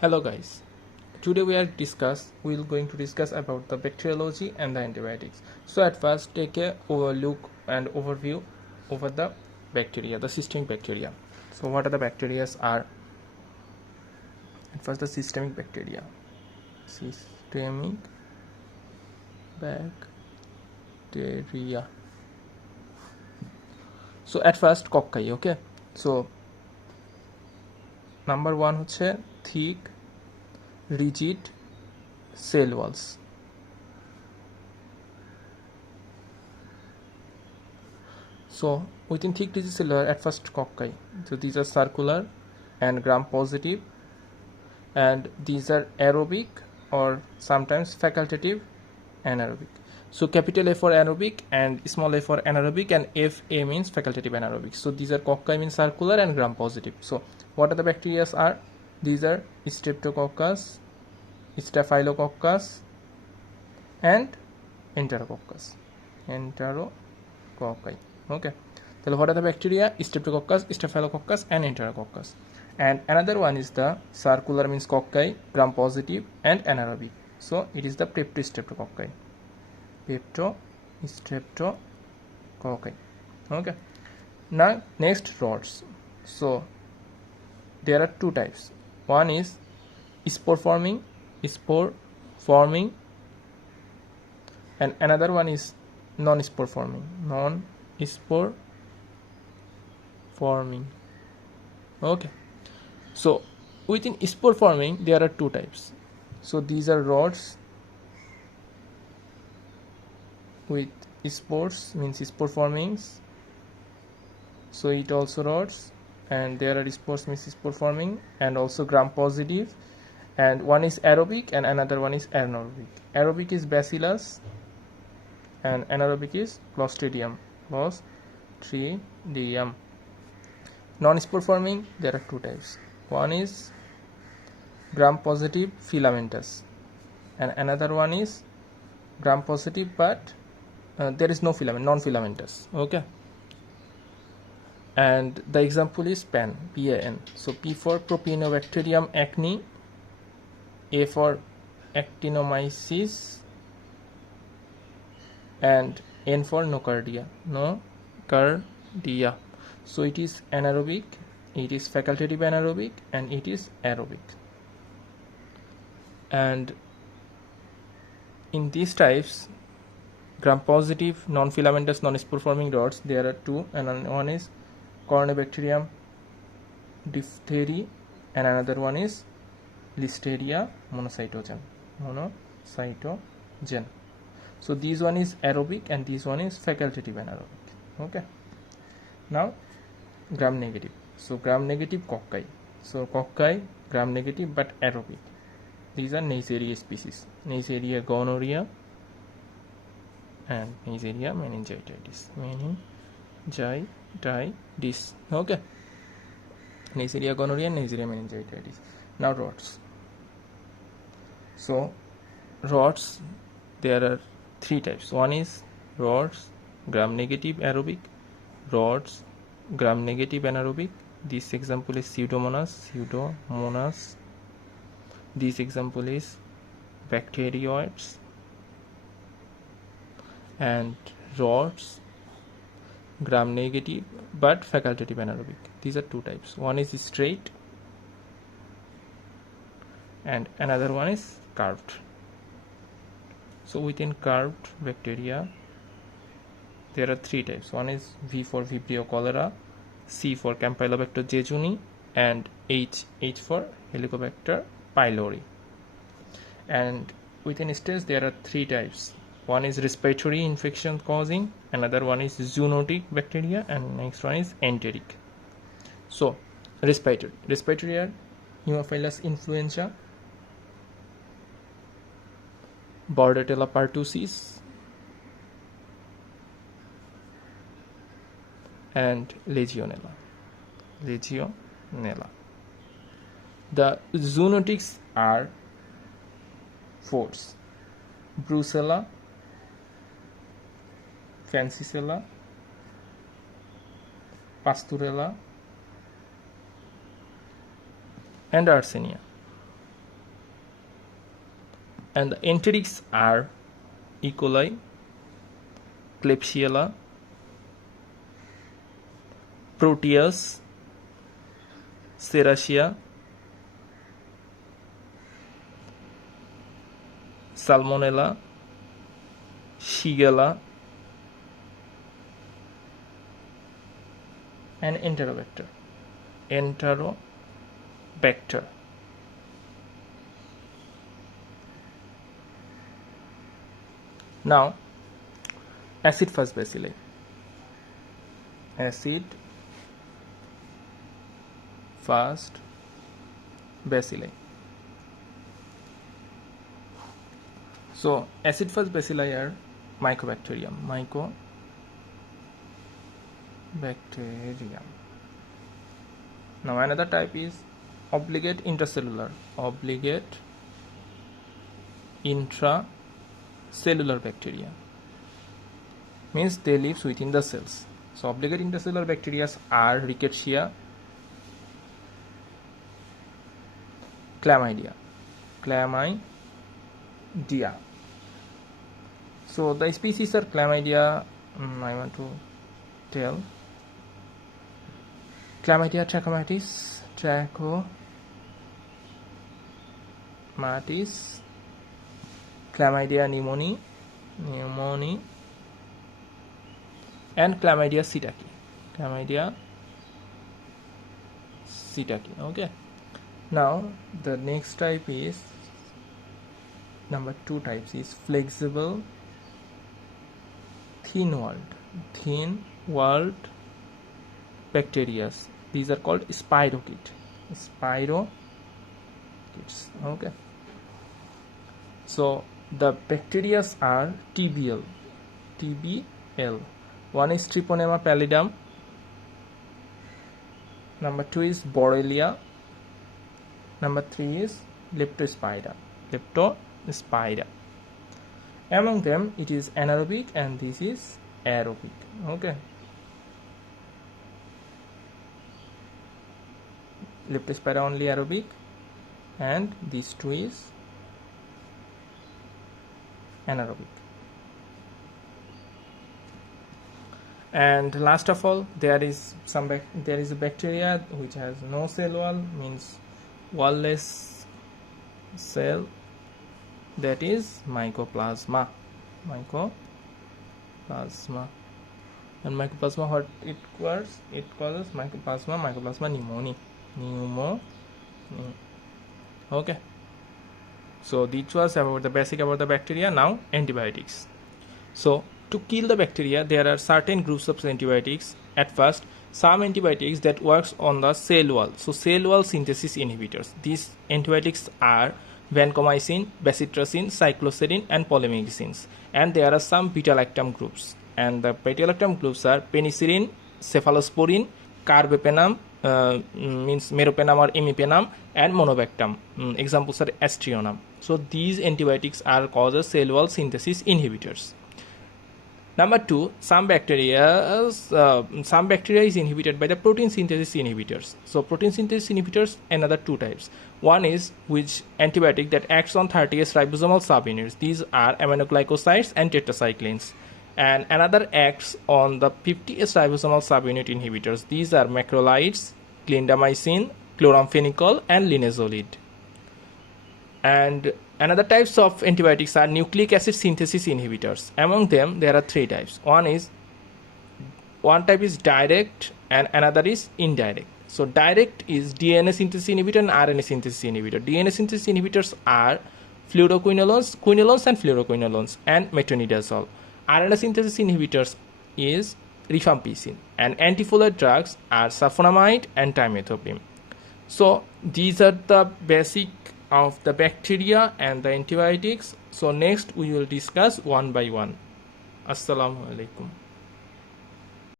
Hello guys, today we will going to discuss about the bacteriology and the antibiotics. So at first take a look and overview over the bacteria, the systemic bacteria. So what are the bacteria are? At first the systemic bacteria. Systemic bacteria. So at first cocci, okay? So number one হচ্ছে thick rigid cell walls. So within thick rigid cell wall at first cocci. So these are circular and gram positive, and these are aerobic or sometimes facultative anaerobic. So capital A for aerobic and small a for anaerobic, and FA means facultative anaerobic. So these are cocci means circular and gram positive. So what are the bacteria are? These are Streptococcus, Staphylococcus and Enterococcus. Okay, so what are the bacteria? Streptococcus, Staphylococcus and Enterococcus. And another one is the circular means cocci, gram positive and anaerobic. So it is the Peptostreptococci. Okay, now next rods. So there are two types. One is spore forming, and another one is non-spore forming. Okay, so within spore forming there are two types. So these are rods with spores means spore formings, so it also rods, and there are spores means spore forming and also gram positive, and one is aerobic and another one is anaerobic. Aerobic is bacillus and anaerobic is clostridium. Non-spore forming there are two types. One is gram positive filamentous and another one is gram positive but there is no filament, non-filamentous. Okay, and the example is PAN. So P for Propionibacterium acne, A for Actinomyces, and N for Nocardia. So it is anaerobic, it is facultative anaerobic, and it is aerobic. And in these types, gram positive, non-filamentous, non-spore forming rods, there are two, and one is Corynebacterium diphtheria and another one is Listeria monocytogen. So this one is aerobic and this one is facultative anaerobic. Okay, now gram negative. So gram negative cocci. So cocci gram negative but aerobic. These are Neisseria species, Neisseria gonorrhea and Neisseria meningitis. Okay, Neisseria gonorrhea and Neisseria meningitis. Now rods. So rods there are three types. One is rods gram negative aerobic, rods gram negative anaerobic. This example is Pseudomonas. This example is bacterioids. And rods gram negative but facultative anaerobic. These are two types. One is straight and another one is curved. So within curved bacteria there are three types. One is V for Vibrio cholera, C for Campylobacter jejuni, and H for Helicobacter pylori. And within stage there are three types. One is respiratory infection causing, another one is zoonotic bacteria, and next one is enteric. So respiratory are Haemophilus influenza, Bordetella pertussis, and Legionella. The zoonotics are force: Brucella, Fancicella, Pasturella, and Arsenia. And the enterics are E. coli, Klebsiella, Proteus, Serratia, Salmonella, Shigella, and Enterobacter. Now, acid fast bacilli. Acid fast bacilli. So, acid fast bacilli are Mycobacterium. Now, another type is obligate intracellular. Bacteria means they live within the cells. So obligate intracellular bacteria are Rickettsia, Chlamydia. So the species are Chlamydia. I want to tell Chlamydia trachomatis, Chlamydia pneumoniae, and Chlamydia psittaci. Okay. Now the next type is number 2 types is flexible thin-walled bacteria. These are called spirochetes. Okay. So the bacteria are TBL. One is Treponema pallidum. Number 2 is Borrelia. Number 3 is Leptospira. Among them, it is anaerobic and this is aerobic. Okay. Leptospira only aerobic, and these 2 is anaerobic. And last of all, there is a bacteria which has no cell wall, means wall-less cell, that is Mycoplasma. And Mycoplasma, what it causes Mycoplasma pneumoniae. Okay. So this was about the basic about the bacteria. Now antibiotics. So to kill the bacteria, there are certain groups of antibiotics. At first, some antibiotics that works on the cell wall. So cell wall synthesis inhibitors. These antibiotics are vancomycin, bacitracin, cycloserine, and polymyxins. And there are some beta-lactam groups. And the beta-lactam groups are penicillin, cephalosporin, carbapenem, means meropenem or imipenem, and monobactam. Examples are astrionam. So these antibiotics are called cell wall synthesis inhibitors. Number 2, some bacteria is inhibited by the protein synthesis inhibitors. So protein synthesis inhibitors, another 2 types. One is which antibiotic that acts on 30S ribosomal subunits. These are aminoglycosides and tetracyclines. And another acts on the 50S ribosomal subunit inhibitors. These are macrolides, clindamycin, chloramphenicol, and linezolid. And another types of antibiotics are nucleic acid synthesis inhibitors. Among them, there are 3 types. One type is direct and another is indirect. So direct is DNA synthesis inhibitor and RNA synthesis inhibitor. DNA synthesis inhibitors are fluoroquinolones, quinolones and fluoroquinolones, and metronidazole. RNA synthesis inhibitors is rifampicin, and antifoliar drugs are sulfonamide and trimethoprim. So these are the basic of the bacteria and the antibiotics. So next we will discuss one by one. Assalamu alaikum.